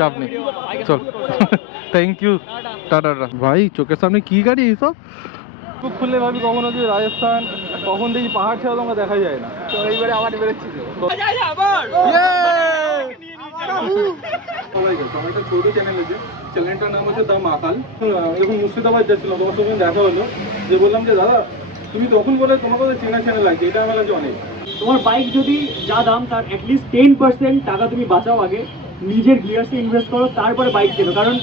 চাপ নেই, চল। Thank you, tata. ভাই চোখের সামনে কি গাড়ি এইসব, বুক খুললে ভাবি কখনো যে রাজস্থান, কখন দেখি পাহাড় ছাড়া তোমাকে দেখা যায় না। তো এইবারে আবার বেরোচ্ছি তো আমার একটা ছোট চ্যানেল আছে, চ্যানেলটার নাম হচ্ছে দা মাকাল। যখন মুর্শিদাবাদ যাচ্ছিলাম তোমার সঙ্গে দেখা হলো, যে বললাম যে দাদা তুমি তখন বলে তোমার কাছে চেনা চ্যানেল আছে, এটা আমার কাছে অনেক। তোমার বাইক যদি যা দাম তার অ্যাটলিস্ট 10% টাকা তুমি বাঁচাও আগে, নিজের গিয়ার্সে ইনভেস্ট করো, তারপরে বাইক কেনো। কারণ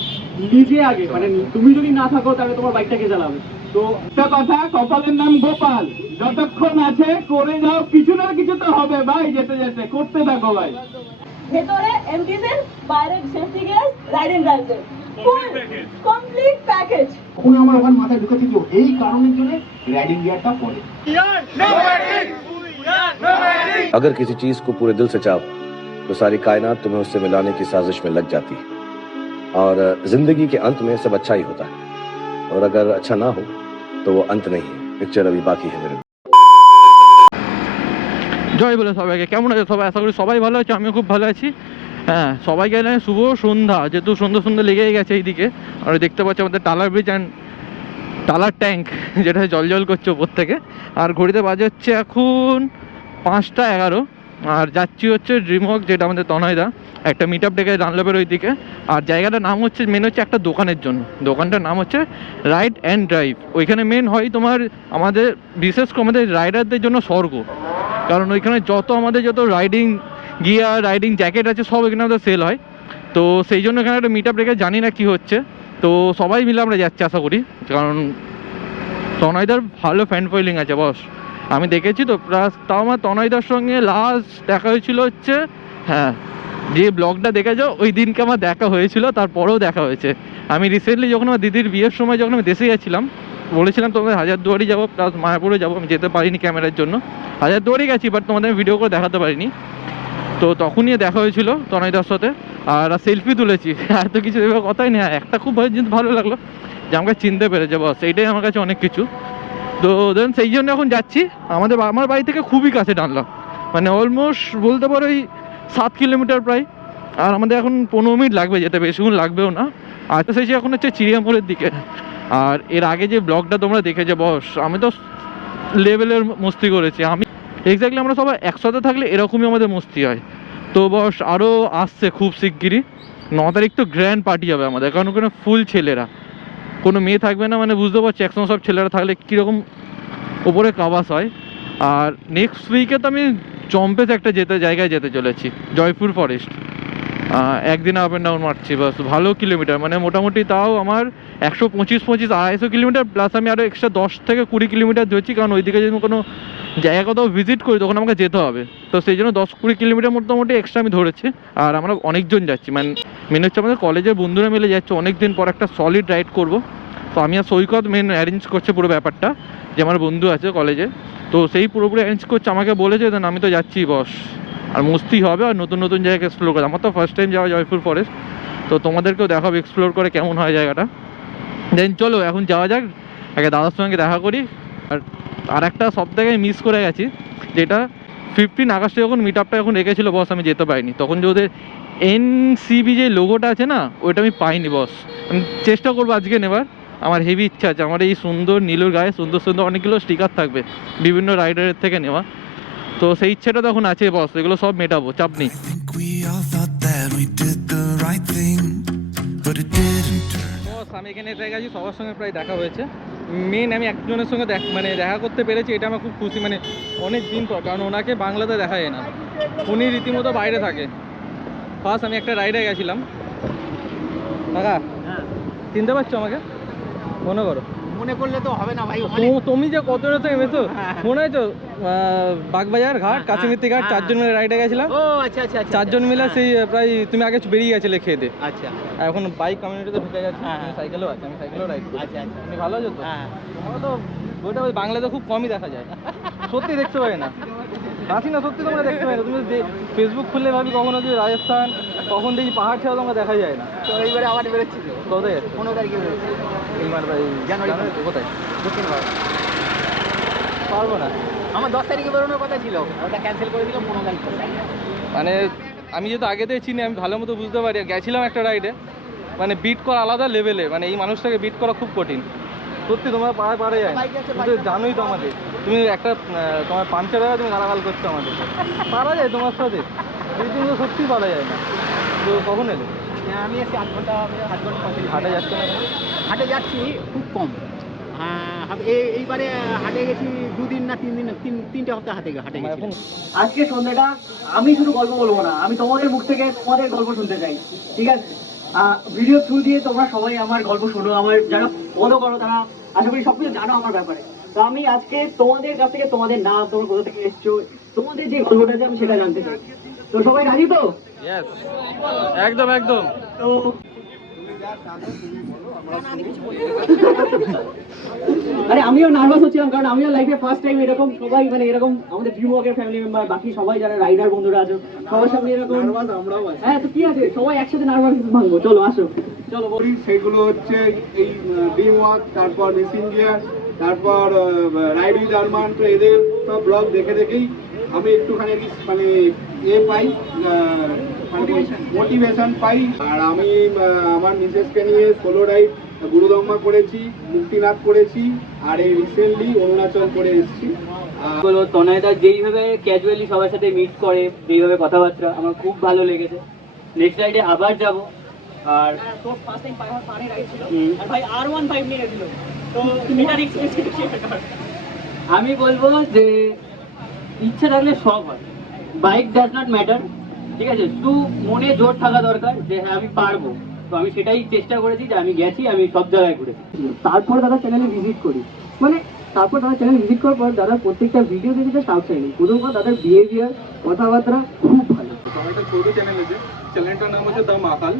নিজে আগে মানে তুমি যদি না থাকো তাহলে তোমার বাইকটাকে চালাবে। তো একটা কথা, কপালের নাম গোপাল, যতক্ষণ আছে করে যাও, কিছু না কিছু তো হবে ভাই, যেতে যেতে করতে থাকো ভাই। ভেতরে এমটিসের, বাইরে সেফটি গিয়ার, রাইড এন্ড ড্রাইভের ফুল কমপ্লিট প্যাকেজ। এখন আমার ওখানে মাথায় ঢুকেছে যে এই কারণের জন্য রাইডিং গিয়ারটা পরে। अगर किसी चीज को पूरे दिल से चाहो तो सारी कायनात तुम्हें उससे मिलाने की साजिश में लग जाती है, और जिंदगी के अंत में सब अच्छा ही होता है, और अगर अच्छा ना हो तो वो अंत नहीं है, पिक्चर अभी बाकी है मेरे। জয় বলে সবাইকে, কেমন আছে সবাই? আশা করি সবাই ভালো আছে, আমিও খুব ভালো আছি। হ্যাঁ, সবাইকে জানাই শুভ সন্ধ্যা, যেহেতু সন্ধ্যা সন্ধ্যা লেগেই গেছে এইদিকে। আর দেখতে পাচ্ছি আমাদের টালার ব্রিজ অ্যান্ড টালার ট্যাঙ্ক, যেটা জল জল করছে ওপর থেকে। আর ঘড়িতে বাজে হচ্ছে এখন 5টা 11, আর যাচ্ছি হচ্ছে ড্রিমওয়াক, যেটা আমাদের তনয়দা একটা মিট আপ ডেকে ডানলপের ওই দিকে। আর জায়গাটার নাম হচ্ছে মেন হচ্ছে একটা দোকানের জন্য, দোকানটার নাম হচ্ছে রাইড অ্যান্ড ড্রাইভ। ওইখানে মেন হয় তোমার আমাদের, বিশেষ করে আমাদের রাইডারদের জন্য স্বর্গ, কারণ ওইখানে আমাদের যত রাইডিং গিয়ার, রাইডিং জ্যাকেট আছে সব এখানে আমাদের সেল হয়। তো সেই জন্য এখানে একটা মিট আপ ডেকে, জানি না কি হচ্ছে, তো সবাই মিলে আমরা যাচ্ছি আশা করি। কারণ তনয়দার ভালো ফ্যান ফলোয়িং আছে বস, আমি দেখেছি তো। প্লাস তাও আমার তনয়দার সঙ্গে লাস্ট দেখা হয়েছিল হচ্ছে, হ্যাঁ যে ব্লগটা দেখেছো ওই দিনকে আমার দেখা হয়েছিল, তারপরেও দেখা হয়েছে। আমি রিসেন্টলি যখন আমার দিদির বিয়ের সময় যখন আমি দেশে গেছিলাম, বলেছিলাম তোমাদের হাজারদুয়ারি যাবো প্লাস মায়াপুরে যাবো, আমি যেতে পারিনি ক্যামেরার জন্য। হাজারদুয়ারি গেছি, বাট তোমাদের ভিডিও করে দেখাতে পারিনি। তো তখনই দেখা হয়েছিল তনয়দার সাথে, আর সেলফি তুলেছি। আর তো কিছু এবার কথাই নেই, একটা খুব জিনিস ভালো লাগলো যে আমাকে চিনতে পেরেছে বস, এইটাই আমার কাছে অনেক কিছু। তো দেন সেই জন্য এখন যাচ্ছি। আমার বাড়ি থেকে খুবই কাছে ডানলাম, মানে অলমোস্ট বলতে পারো এই 7 কিলোমিটার প্রায়। আর আমাদের এখন 15 মিনিট লাগবে যেতে, বেশিক্ষণ লাগবেও না। আর তো সেই এখন হচ্ছে চিড়িয়ামোড়ের দিকে। আর এর আগে যে ব্লগটা তোমরা দেখেছো বস, আমি তো লেভেলের মস্তি করেছি। আমি এক্স্যাক্টলি আমরা সবাই একসাথে থাকলে এরকমই আমাদের মস্তি হয়। তো বস আরও আসছে খুব শিগগিরই 9 তারিখ তো গ্র্যান্ড পার্টি হবে আমাদের, কারণ ওখানে ফুল ছেলেরা, কোনো মেয়ে থাকবে না। মানে বুঝতে পারছি একসঙ্গে সব ছেলেরা থাকলে কীরকম ওপরে কাবাস হয়। আর নেক্সট উইকে তো আমি চম্পেস একটা জায়গায় যেতে চলেছি, জয়পুর ফরেস্ট। একদিন আপ অ্যান্ড ডাউন মারছি বাস, ভালো কিলোমিটার, মানে মোটামুটি তাও আমার 125 250 কিলোমিটার, প্লাস আমি আরও এক্সট্রা 10 থেকে 20 কিলোমিটার ধরছি, কারণ ওইদিকে যদি কোনো জায়গা কোথাও ভিজিট করি তখন আমাকে যেতে হবে। তো সেই জন্য 10-20 কিলোমিটার মোটামুটি এক্সট্রা আমি ধরেছি। আর আমরা অনেকজন যাচ্ছি, মানে মেন হচ্ছে আমাদের কলেজের বন্ধুরা মিলে যাচ্ছে, অনেক দিন পর একটা সলিড রাইড করব। তো আমি আর সৈকত মেন অ্যারেঞ্জ করছে পুরো ব্যাপারটা, যে আমার বন্ধু আছে কলেজে, তো সেই পুরোপুরি অ্যারেঞ্জ করছে। আমাকে বলেছে দেন আমি তো যাচ্ছি বস, আর মস্তি হবে, আর নতুন নতুন জায়গা এক্সপ্লোর করে। আমার তো ফার্স্ট টাইম যাওয়া জয়পুর ফরেস্ট, তো তোমাদেরকেও দেখাবো এক্সপ্লোর করে কেমন হয় জায়গাটা। দেন চলো এখন যাওয়া যাক, আগে দাদার সঙ্গে দেখা করি। আর একটা সব জায়গায় মিস করে গেছি, যেটা 15 আগস্টে যখন মিট আপটা যখন রেখেছিলো বস, আমি যেতে পারিনি। তখন যে ওদের NCB যে লোগোটা আছে না, ওইটা আমি পাইনি বস। আমি চেষ্টা করবো আজকে নেবার, আমার হেভি ইচ্ছা আছে। আমার এই সুন্দর নীলুর গায়ে সুন্দর সুন্দর অনেকগুলো স্টিকার থাকবে বিভিন্ন রাইডারের থেকে নেওয়া, তো সেই ইচ্ছেটা তখন আছে বস, এগুলো সব মেটাবো, চাপ নেই। বস আমি এখানে এসে গেছি, সবার সঙ্গে প্রায় দেখা হয়েছে। মেন আমি একজনের সঙ্গে দেখা করতে পেরেছি, এটা আমার খুব খুশি, মানে অনেক দিন পর, কারণ ওনাকে বাংলাতে দেখা যায় না, উনি রীতিমতো বাইরে থাকে। ফার্স্ট আমি একটা রাইডে গেছিলাম। কাকা চিনতে পারছো আমাকে? মনে করো, মনে করলে তো হবে না ভাই। তুমি যে কত রাতে এসেছো মনে হয়েছো? বাগবাজার ঘাট, কাশ্মীরতি ঘাট, 4 জন মিলে রাইডে গেছিলাম। ও আচ্ছা আচ্ছা, 4 জন মিলে সেই প্রায়, তুমি আগে বেরিয়ে গেছিলে খেতে। আচ্ছা, এখন বাইক কমিউনিটিতে ঢুকে গেছে, সাইকেলও আছে, আমি সাইকেলও রাইড করি। আচ্ছা আচ্ছা, তুমি ভালো আছো তো? হ্যাঁ। তোমরা তো ওইটা ওই বাংলাতে খুব কমই দেখা যায়, সত্যি দেখতে পাই না, হাসি না, সত্যি তোমরা দেখতে পাই না। তুমি ফেসবুক খুললে ভাবি কখনো যে রাজস্থান, কখন দেখি পাহাড় ছাড়া তোমাকে দেখা যায় না। তো এইবারে আবার বেরোচ্ছি তো। কোথায়? 15 তারিখে বেরোচ্ছি। এইবার ভাই জানুয়ারি কোথায়? দক্ষিণবঙ্গ। পারবো না, আমার 10 তারিখে বেরোনোর কথা ছিল, ওটা ক্যান্সেল করে দিলাম 15 তারিখ। মানে আমি যেহেতু আগে থেকে চিনি আমি ভালো মতো বুঝতে পারি। আর গেছিলাম একটা রাইডে, মানে বিট করা আলাদা লেভেলে, মানে এই মানুষটাকে বিট করা খুব কঠিন সত্যি। তোমার পারা যায় না, তুমি তো জানোই তো আমাদের, তুমি একটা তোমার পাঞ্চার হয়ে তুমি গালাগাল করছো আমাদের, পারা যায় তোমার সাথে? এই তুমি তো সত্যিই পারা যায় না। তো কখন এলে? আমি এসে 8 ঘন্টা 45 হাটে যাচ্ছে না? হাটে যাচ্ছি খুব কম। এইবারে হাটে গেছি 2 দিন না 3 দিন, 3টে সপ্তাহ হাটে গেছি। আজকে সন্ধ্যাটা আমি শুধু গল্প বলবো না, আমি তোমাদের মুখ থেকে তোমাদের গল্প শুনতে চাই, ঠিক আছে? ভিডিও থ্রু দিয়ে তোমরা সবাই আমার গল্প শোনো, আমার যারা ফলো করো তারা আশা করি সবকিছু জানো আমার ব্যাপারে। তো আমি আজকে তোমাদের কাছ থেকে তোমাদের নাম, তোমরা কোথা থেকে এসছো, তোমাদের যে গল্পটা আছে আমি সেটা জানতে চাই। তো সবাই রাজি তো? ইয়েস, একদম একদম। তো আরে আমিও নার্ভাস হচ্ছিলাম, কারণ আমিও লাইফে ফার্স্ট টাইম এরকম সবাই মানে এরকম আমাদের ড্রিম ওয়াকের ফ্যামিলি মেম্বার, বাকি সবাই যারা রাইডার বন্ধুরা আছে সবার সামনে এরকম নার্ভাস আমরাও আছি। হ্যাঁ তো কি আছে, সবাই একসাথে নার্ভাস ভাঙবো, চলো আসো, চলো বলি। সেগুলো হচ্ছে এই ড্রিম ওয়াক, তারপর মিসিং গিয়ার, তারপর রাইড উইথ আরমান। তো এদের সব ব্লগ দেখে দেখেই আমি একটুখানি মানে পাই, মোটিভেশন পাই। আর আমি আমার মিসেসকে নিয়ে সোলো রাইড গুরুদম্মা করেছি, মুক্তিনাথ করেছি, আর এই রিসেন্টলি অরুণাচল করে এসেছি। বলো তনয়দা যেইভাবে ক্যাজুয়ালি সবার সাথে মিট করে, যেইভাবে কথাবার্তা, আমার খুব ভালো লেগেছে। নেক্সট রাইডে আবার যাব। আর তো ফার্স্ট টাইম পারে রাইড ছিল, আর ভাই R15 নিয়ে গেছিল, তো এটার এক্সপেরিয়েন্স আমি বলবো যে ইচ্ছা থাকলে সব হয়, বাইক ডাজ নট ম্যাটার, ঠিক আছে? শুধু মনে জোর থাকা দরকার যে হ্যাঁ আমি পারবো। তো আমি সেটাই চেষ্টা করেছি, যে আমি গেছি, আমি সব জায়গায় ঘুরেছি। তারপর দাদা চ্যানেলে ভিজিট করি, মানে তারপর দাদা চ্যানেল ভিজিট করার পর দাদা প্রত্যেকটা ভিডিও দেখে জাস্ট আউটস্ট্যান্ডিং। প্রথম কথা দাদার বিহেভিয়ার, কথাবার্তা খুব ভালো। আমার একটা ছোটো চ্যানেল আছে, চ্যানেলটার নাম হচ্ছে দ্য মাকাল।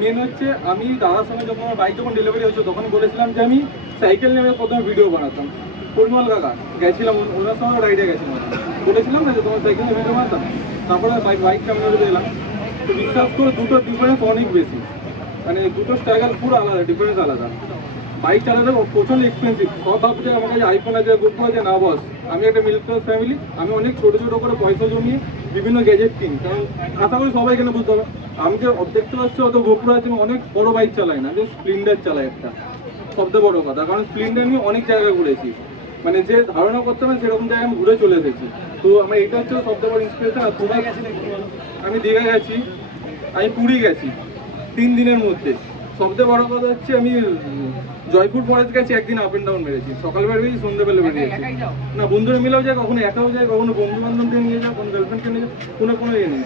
মেন হচ্ছে আমি দাদার সঙ্গে যখন আমার বাইক যখন ডেলিভারি হয়েছে তখন বলেছিলাম যে আমি সাইকেল নিয়ে প্রথমে ভিডিও বানাতাম। পরিমল কাকা গেছিলাম, ওনার সঙ্গে রাইডে গেছিলাম, বলেছিলাম না যে তোমার সাইকেল নিয়ে ভিডিও বানাতাম। তারপরে বাইক ক্যামেরা দিলাম, তো বিশ্বাস করে দুটো ডিফারেন্স অনেক বেশি, মানে দুটো স্ট্রাগল পুরো আলাদা, ডিফারেন্স আলাদা। বাইক চালাতে প্রচন্ড এক্সপেন্সিভ। সব ভাবছে আমার কাছে আইফোন আছে, গোপ্রো আছে, না বস আমি একটা মিডল ক্লাস ফ্যামিলি, আমি অনেক ছোটো ছোটো করে পয়সা জমিয়ে বিভিন্ন গ্যাজেট কিনি, কারণ আশা করি সবাই এখানে বুঝতে পারো। আমি যে দেখতে পাচ্ছি অত গোপ্রো আছে, আমি অনেক বড় বাইক চালাই না, যে স্প্লেন্ডার চালাই একটা, সবচেয়ে বড় কথা, কারণ স্প্লেন্ডার নিয়ে অনেক জায়গায় ঘুরেছি, মানে যে ধারণা করতে হবে সেরকম জায়গায় আমি ঘুরে চলে এসেছি। তো আমার এটা হচ্ছে সবচেয়ে বড় ইন্সপিরেশন। আর তোমরা গেছি, আমি দীঘা গেছি, আমি পুরী গেছি 3 দিনের মধ্যে। সবচেয়ে বড় কথা হচ্ছে আমি জয়পুর ফরেস্ট গেছি, একদিন আপ এন্ড ডাউন মেরেছি, সকালবেলা বেরিয়েছি, সন্ধ্যেবেলা বেরিয়েছি। না বন্ধুরা মিলেও যায়, কখনো একাও যায়, কখনো বন্ধু বান্ধবকে নিয়ে যায়, কোনো গার্লফ্রেন্ডকে নিয়ে যায়, কোনো ইয়ে নেই।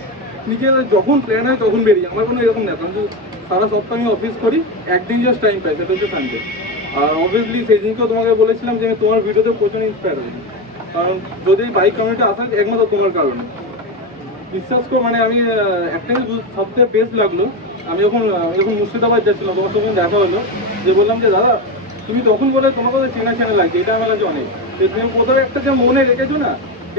নিজে যখন প্ল্যান হয় তখন বেরিয়ে, আমার কোনো এরকম না, কারণ সারা সপ্তাহ আমি অফিস করি, একদিন জাস্ট টাইম পাই, সেটা হচ্ছে সানডে। আর অবভিয়াসলি সেই দিনকেও তোমাকে বলেছিলাম যে আমি তোমার ভিডিওতে প্রচুর ইন্সপায়ার হই, কারণ যদি বাইক কমিউনিটি আসার একমাত্র তোমার কারণে। বিশ্বাস করো, মানে আমি একটাই সবথেকে বেস্ট লাগলো, আমি যখন মুর্শিদাবাদ যাচ্ছিলাম, তোমার সঙ্গে দেখা হলো, যে বললাম যে দাদা তুমি তখন বলে তোমার কাছে চেনা চেনা লাগছে, এটা আমার কাছে অনেক, যে তুমি প্রথমে একটা যে মনে রেখেছো না,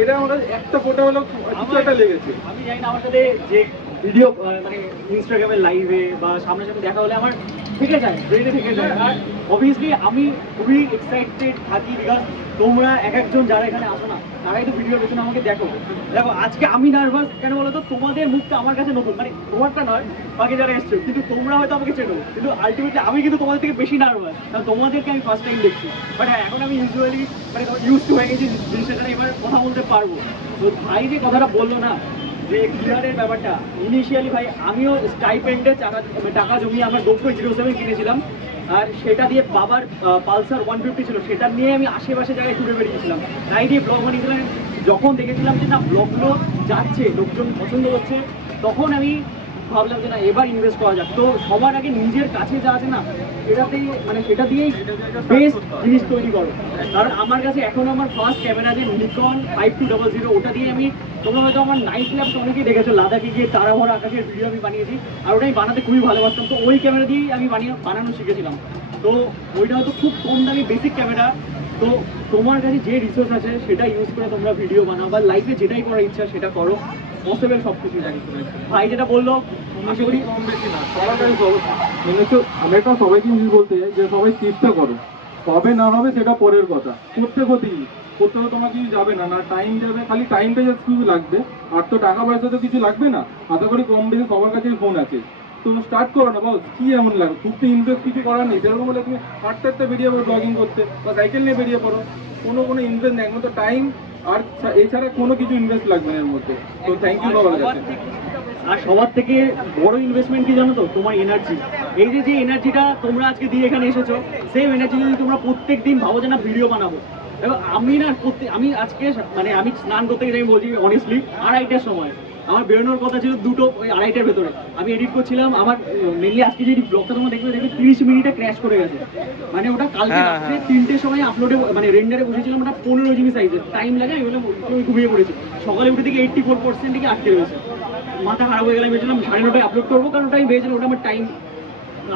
এটা আমার কাছে একটা ফোটা হলো কিছু একটা লেগেছে। আমি জানি না আমার সাথে যে ভিডিও মানে ইনস্টাগ্রামে লাইভে বা সামনাসামনি দেখা হলে আমার থেকে যায়, ব্রেনে থেকে যায়। আর অবভিয়াসলি আমি খুবই এক্সাইটেড থাকি, বিকজ তোমরা এক একজন যারা এখানে আসো না, তারাই তো ভিডিওর পেছনে আমাকে দেখো। আজকে আমি নার্ভাস কেন বলো তো, তোমাদের মুখটা আমার কাছে নতুন, মানে তোমারটা নয়, বাকি যারা এসছো, কিন্তু তোমরা হয়তো আমাকে চেনো, কিন্তু আলটিমেটলি আমি কিন্তু তোমাদের থেকে বেশি নার্ভাস, কারণ তোমাদেরকে আমি ফার্স্ট টাইম দেখছি। বাট হ্যাঁ, এখন আমি ইউজুয়ালি মানে ইউজ টু হয়ে গেছি জিনিসটা, এবার কথা বলতে পারবো। তো ভাই যে কথাটা বললো না, যে গিয়ারের ব্যাপারটা, ইনিশিয়ালি ভাই আমিও স্টাইপেন্ডে টাকা জমিয়ে আমার গোপ্রো 07 কিনেছিলাম, আর সেটা দিয়ে বাবার পালসার 150 ছিল, সেটা নিয়ে আমি আশেপাশে জায়গায় ঘুরে বেরিয়েছিলাম, তাই দিয়ে ব্লগ বানিয়েছিলাম। যখন দেখেছিলাম যে না ব্লগগুলো যাচ্ছে, লোকজন পছন্দ হচ্ছে, তখন আমি ভাবলাম যে না এবার ইনভেস্ট করা যাক। তো সবার আগে নিজের কাছে যা আছে না, এটাতেই মানে সেটা দিয়েই বেস্ট জিনিস তৈরি করো। কারণ আমার কাছে এখনো আমার ফার্স্ট ক্যামেরা যে নিকন 5200, ওটা দিয়ে আমি, তোমরা হয়তো আমার নাইট ল্যাম্প অনেকেই দেখেছো, লাদাখে গিয়ে তারা ভরা আকাশের ভিডিও আমি বানিয়েছি, আর ওটাই বানাতে খুবই ভালোবাসতাম। তো ওই ক্যামেরা দিয়েই আমি বানানো শিখেছিলাম। তো ওইটা হয়তো খুব কম দামি বেসিক ক্যামেরা। তো তোমার কাছে যে রিসোর্স আছে সেটা ইউজ করে তোমরা ভিডিও বানাও, বা লাইফে যেটাই করার ইচ্ছা সেটা করো, পসিবল সব কিছু জানি। ভাই যেটা বললো আশা করি কম বেশি না, সবার কাছে মানে হচ্ছে আমি একটা সবাইকে জিনিস বলতে চাই যে সবাই চেষ্টা করো, হবে না হবে সেটা পরের কথা, করতে করতেই করতে তো তোমার কিছু যাবে না, না টাইম যাবে, খালি টাইমটা জাস্ট শুধু লাগবে, আর তো টাকা পয়সা তো কিছু লাগবে না। আশা করি কম বেশি সবার কাছেই ফোন আছে, তুমি স্টার্ট করো না বস, কি এমন লাগে, খুব তো ইনভেস্ট কিছু করার নেই। সেরকম হলে তুমি হাঁটতে বেরিয়ে পড়ো ব্লগিং করতে, বা সাইকেল নিয়ে বেরিয়ে পড়ো, কোনো ইনভেস্ট নেই, একমাত্র টাইম আর এছাড়া কোনো কিছু ইনভেস্ট লাগবে না এর মধ্যে। তো থ্যাংক ইউ সবার কাছে। আর সবার থেকে বড় ইনভেস্টমেন্ট কি জানো তো, তোমার এনার্জি। এই যে এনার্জিটা তোমরা আজকে দিয়ে এখানে এসেছো, সেম এনার্জি যদি তোমরা প্রত্যেক দিন ভাবো যে না ভিডিও বানাবো। এবার আমি না আমি আজকে মানে আমি স্নান করতে গেছি, আমি বলছি অনেস্টলি 2:30টার সময় আমার বেরোনোর কথা ছিল 2টো, ওই 2:30টার ভেতরে আমি এডিট করছিলাম। আমার মেনলি আজকে যে ব্লগটা তোমরা দেখবে 30 মিনিটে ক্র্যাশ করে গেছে। মানে ওটা কালকে রাত্রে 3টের সময় আপলোডে মানে রেন্ডারে বসেছিলাম, ওটা 15 জিবি সাইজের, টাইম লাগে, আমি ঘুমিয়ে পড়েছি। সকালে উঠে থেকে 84% দিকে আটকে রয়েছে, মাথা খারাপ হয়ে গেলে ভেবেছিলাম 9:30টায় আপলোড করবো, কারণ ওটা আমি ভেবেছিলাম ওটা আমার টাইম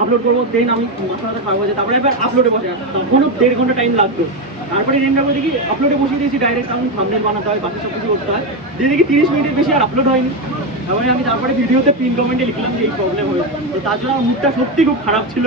আপলোড করবো, দেন আমি মাথা খারাপ হয়েছে। তারপরে এবার আপলোডে বসে, তখনও 1.5 ঘন্টা টাইম লাগতো। তারপরে রেন্ডার করে দেখি আপলোডে বসিয়ে দিয়েছি ডাইরেক্ট, কারণ থাম্বনেল বানাতে হয়, বাকি সব কিছু করতে হয়। দিয়ে দেখি 30 মিনিটের বেশি আর আপলোড হয়নি। তারপরে ভিডিওতে পিন কমেন্টে লিখলাম যে এই প্রবলেম হয়েছে। তো তার জন্য আমার মুডটা সত্যি খুব খারাপ ছিল,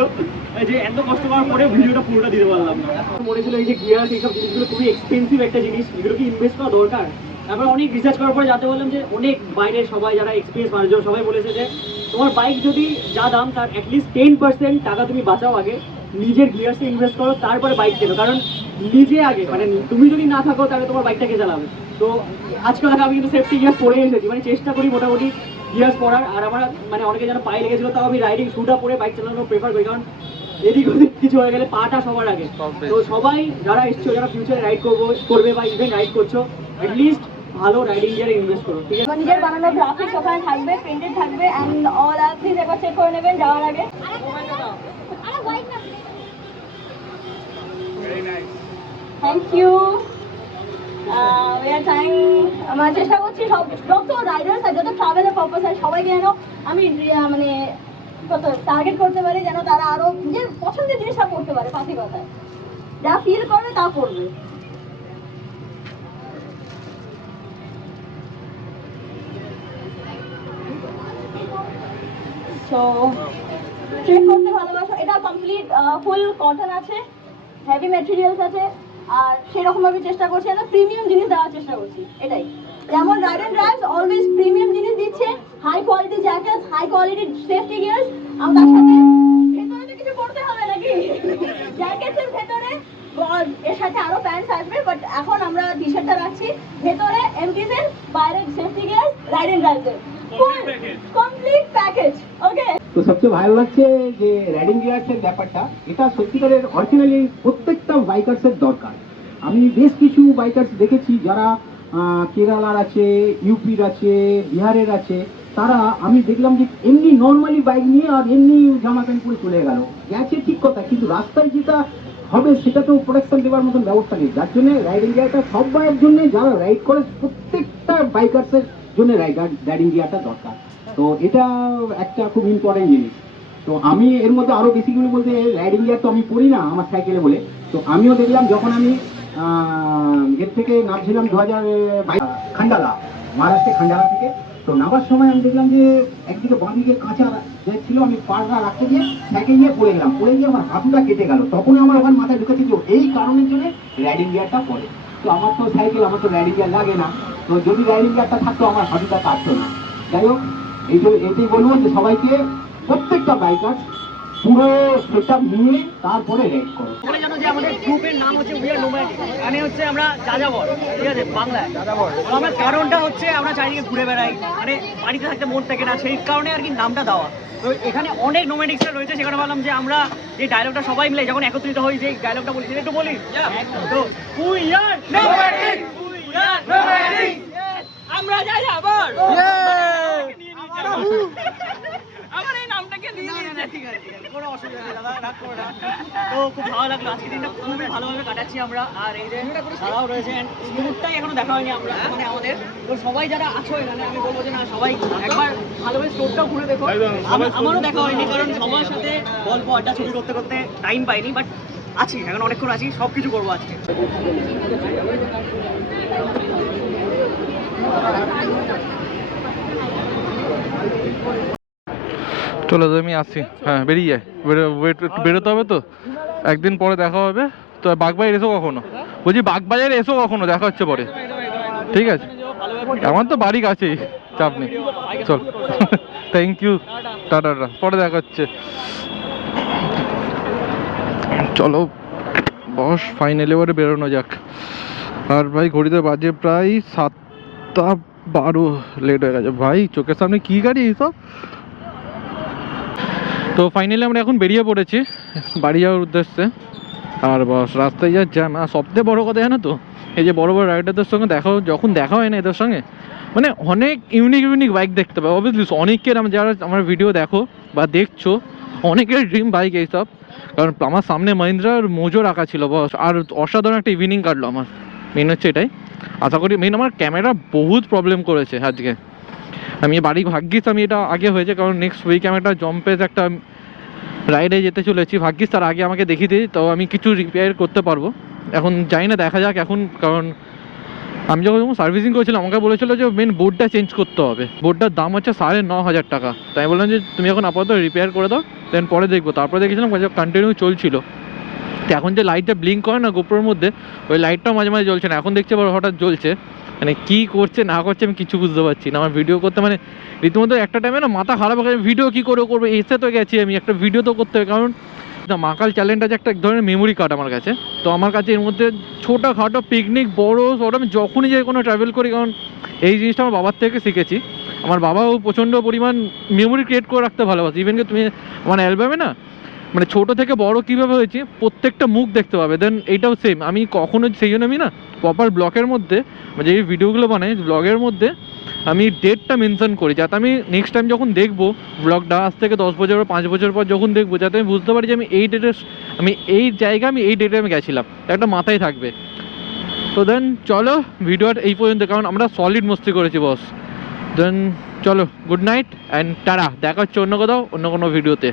যে এত কষ্ট করার পরে ভিডিওটা পুরোটা দিতে পারলাম না। মনে ছিল এই যে গিয়ার এইসব জিনিসগুলো খুবই এক্সপেন্সিভ একটা জিনিস, এগুলো কি ইনভেস্ট করা দরকার। তারপরে অনেক রিসার্চ করার পরে জানতে পারলাম যে অনেক বাইরের সবাই যারা এক্সপিরিয়েন্স মানুষজন সবাই বলেছে যে তোমার বাইক যদি যা দাম তার অ্যাটলিস্ট 10% টাকা তুমি বাঁচাও আগে, নিজের গিয়ার্সে ইনভেস্ট করো, তারপরে বাইক কেনো। কারণ নিজে আগে মানে তুমি যদি না থাকো তাহলে তোমার বাইকটাকে চালাবে। তো আজকাল আমি কিন্তু সেফটি গিয়ার্স পরে এসেছি, মানে চেষ্টা করি মোটামুটি গিয়ার্স পরার। আর আমার মানে অনেকে যেন পায়ে লেগেছিল, তাও আমি রাইডিং শুটা পরে বাইক চালানো প্রেফার করি, কারণ এদিক ওদিক কিছু হয়ে গেলে পাটা সবার আগে। তো সবাই যারা এসছো, যারা ফিউচারে রাইড করবে বা ইভেন রাইড করছো, অ্যাটলিস্ট ভালো রাইডিং গিয়ারে ইনভেস্ট করো, ঠিক আছে? আমার নিজের বানানো গ্রাফিক্স ওখানে থাকবে, প্রিন্টেড থাকবে, এন্ড অল আর প্লিজ একবার চেক করে নেবেন যাওয়ার আগে। Thank you. আমরা চেষ্টা করছি সব যত রাইডার্স আর যত ট্রাভেলের পারপাস আছে সবাইকে যেন আমি মানে কত টার্গেট করতে পারি, যেন তারা আরো নিজের পছন্দের জিনিসটা করতে পারে, পাখি কথায় যা ফিল করবে তা করবে। তো ট্রেক করতে ভালোবাসো, এটা কমপ্লিট ফুল কটন আছে, হেভি ম্যাটেরিয়ালস আছে, আর সেরকম ভাবে চেষ্টা করছি একটা প্রিমিয়াম জিনিস দেওয়ার চেষ্টা করছি। এটাই যেমন ride and drives always premium জিনিস দিচ্ছে, high quality jackets, high quality safety gears. আর তার সাথে ভেতরে তো কিছু করতে হবে নাকি, জ্যাকেটসের ভেতরে এর সাথে আরো প্যান্টস আসবে, বাট এখন আমরা টি শার্টটা রাখছি ভেতরে এমটিস এর, বাইরে safety gears, ride and drives full complete package. Okay, তো সবচেয়ে ভালো লাগছে যে রাইডিং গিয়ার্সের ব্যাপারটা, এটা সত্যিকারের অরিজিনালি প্রত্যেকটা বাইকার্সের দরকার। আমি বেশ কিছু বাইকার্স দেখেছি যারা কেরালার আছে, ইউপির আছে, বিহারের আছে, তারা আমি দেখলাম যে এমনি নর্মালি বাইক নিয়ে আর এমনি জামা প্যান্ট পরে চলে গেল, গেছে ঠিক কথা, কিন্তু রাস্তায় যেটা হবে সেটা তো প্রোটেকশন দেওয়ার মতন ব্যবস্থা নেই। যার জন্য রাইডিং গিয়ারটা সব বাইকের জন্য, যারা রাইড করে প্রত্যেকটা বাইকার্সের জন্য রাইডিং গিয়ারটা দরকার। তো এটা একটা খুব ইম্পর্টেন্ট জিনিস। তো আমি এর মধ্যে আরো বেশিগুলো বলতে, রাইডিং গিয়ার তো আমি পরি না আমার সাইকেলে বলে, তো আমিও দেখলাম যখন আমি এর থেকে নামছিলাম 2022 খান্ডালা, মহারাষ্ট্রের খান্ডালা থেকে, তো নামার সময় আমি দেখলাম যে একদিকে বাঁদিকে কাঁচা ছিল, আমি পাড়া রাখতে গিয়ে সাইকেল নিয়ে পড়ে গেলাম, পড়ে গিয়ে আমার হাতুটা কেটে গেল। তখন আমার ওখানে মাথায় ঢুকেছে যে এই কারণের জন্য রাইডিং গিয়ারটা পরে। তো আমার তো সাইকেল, আমার তো রাইডিং গিয়ার লাগে না, তো যদি রাইডিং গিয়ারটা থাকতো আমার হাতুটা কাটতো না। যাই হোক, এটাই বলবো যে সবাইকে, প্রত্যেকটা বাইকার পুরো সেটআপ নিয়ে তারপরে রাইড করো। বলে জানো যে আমাদের গ্রুপের নাম হচ্ছে উই আর নোম্যাডিক, মানে হচ্ছে আমরা যাযাবর, ঠিক আছে বাংলায় যাযাবর। আমার কারণটা হচ্ছে আমরা চারিদিকে ঘুরে বেড়াই, মানে বাড়িতে থাকতে মন থাকে না, সেই কারণে আর কি নামটা দেওয়া। তো এখানে অনেক নোম্যাডিক্সরা রয়েছে, সেখানে ভাবলাম যে আমরা যে ডায়লগটা সবাই মিলে যখন একত্রিত হই, যে ডায়লগটা বলি সেটা একটু বলি। তো we are nomadic, we are nomadic, আমরা যাযাবর। আমার এই নামটাকে দিয়ে দিয়েছে, ঠিক আছে, কোনো অসুবিধা নেই দাদা, রাগ করো না। তো খুব ভালো লাগলো, আজকের দিনটা খুবই ভালোভাবে কাটাচ্ছি আমরা। আর এই যে তারাও রয়েছে, মুহূর্তটাই এখনো দেখা হয়নি আমরা, মানে আমাদের। তো সবাই যারা আছো এখানে, আমি বলবো যে না সবাই একবার ভালোভাবে স্টোরটাও ঘুরে দেখো। আমারও দেখা হয়নি, কারণ সবার সাথে গল্প আড্ডা ছবি করতে করতে টাইম পাইনি, বাট আছি এখন, অনেকক্ষণ আছি, সব কিছু করবো আজকে। চলো তো আমি আসছি, হ্যাঁ বেরিয়ে যায়, একটু বেরোতে হবে তো, একদিন পরে দেখা হবে। তো বাগবাই এসো কখনো? বলছি বাগবাজারে এসো কখনো, দেখা হচ্ছে পরে, ঠিক আছে? আমার তো বাড়ি কাছেই, চাপ নেই, চল। থ্যাংক ইউ, টাটা, পরে দেখা হচ্ছে। চলো বস, ফাইনালি এবারে বেরোনো যাক। আর ভাই ঘড়িতে বাজে প্রায় 7:12, লেট হয়ে গেছে ভাই। চোখের সামনে কি গাড়ি এইসব। তো ফাইনালি আমরা এখন বেরিয়ে পড়েছি বাড়ি যাওয়ার উদ্দেশ্যে। আর বস রাস্তায় যা জ্যাম। আর সবথেকে বড় কথা জানো তো, এই যে বড় বড় রাইডারদের সঙ্গে যখন দেখা হয় না এদের সঙ্গে, মানে অনেক ইউনিক বাইক দেখতে পাবে। অবভিয়াসলি অনেকের যারা আমার ভিডিও দেখো বা দেখছো, অনেকের ড্রিম বাইক এইসব। কারণ আমার সামনে মহিন্দ্রার মোজো রাখা ছিল বস, আর অসাধারণ একটা ইভিনিং কাটলো আমার। মেন হচ্ছে এটাই। আশা করি মেন আমার ক্যামেরা বহুত প্রবলেম করেছে আজকে। আমি বাড়ি ভাগ্যিস আমি এটা আগে হয়েছে, কারণ নেক্সট উইক আমি একটা জম্পেজ একটা রাইডে যেতে চলেছি। ভাগ্যিস তার আগে আমাকে দেখিয়ে দিই, তো আমি কিছু রিপেয়ার করতে পারবো। এখন যাই না, দেখা যাক এখন। কারণ আমি যখন সার্ভিসিং করেছিলাম আমাকে বলেছিল যে মেন বোর্ডটা চেঞ্জ করতে হবে। বোর্ডটার দাম হচ্ছে 9,500 টাকা। তাই বললাম যে তুমি এখন আপাতত রিপেয়ার করে দাও, দেন পরে দেখবো। তারপরে দেখেছিলাম কন্টিনিউ চলছিল। তো এখন যে লাইটটা ব্লিঙ্ক করে না গোপ্রোর মধ্যে, ওই লাইটটাও মাঝে মাঝে জ্বলছে না। এখন দেখছি আবার হঠাৎ জ্বলছে। মানে কী করছে না করছে আমি কিছু বুঝতে পারছি না। আমার ভিডিও করতে মানে রীতিমতো একটা টাইমে না মাথা খারাপ হয়ে গেছে। ভিডিও কী করে করবো, এসে তো গেছি আমি, একটা ভিডিও তো করতে হবে। কারণ মাকাল চ্যালেঞ্জটা যে একটা এক ধরনের মেমোরি কার্ড আমার কাছে। তো আমার কাছে এর মধ্যে ছোটোখাটো পিকনিক, বড়ো ছোটো, আমি যখনই যাই কোনো ট্রাভেল করি, কারণ এই জিনিসটা আমার বাবার থেকে শিখেছি। আমার বাবাও প্রচণ্ড পরিমাণ মেমোরি ক্রিয়েট করে রাখতে ভালোবাসে। ইভেন কি তুমি আমার অ্যালবামে না মানে ছোটো থেকে বড় কীভাবে হয়েছে প্রত্যেকটা মুখ দেখতে পাবে। দেন এইটাও সেম। আমি কখনো সেই জন্য আমি না প্রপার ব্লগের মধ্যে যে এই ভিডিওগুলো বানাই, ব্লগের মধ্যে আমি ডেটটা মেনশন করি, যাতে আমি নেক্সট টাইম যখন দেখবো ব্লগটা, আজ থেকে 10 বছর বা 5 বছর পর যখন দেখবো, যাতে আমি বুঝতে পারি যে আমি এই ডেটে, আমি এই জায়গায়, আমি এই ডেটে আমি গেছিলাম, একটা মাথায় থাকবে। তো দেন চলো ভিডিওটা এই পর্যন্ত, কারণ আমরা সলিড মস্তি করেছি বস। দেন চলো, গুড নাইট অ্যান্ড টাটা। দেখা হচ্ছে অন্য কোথাও, অন্য কোনো ভিডিওতে।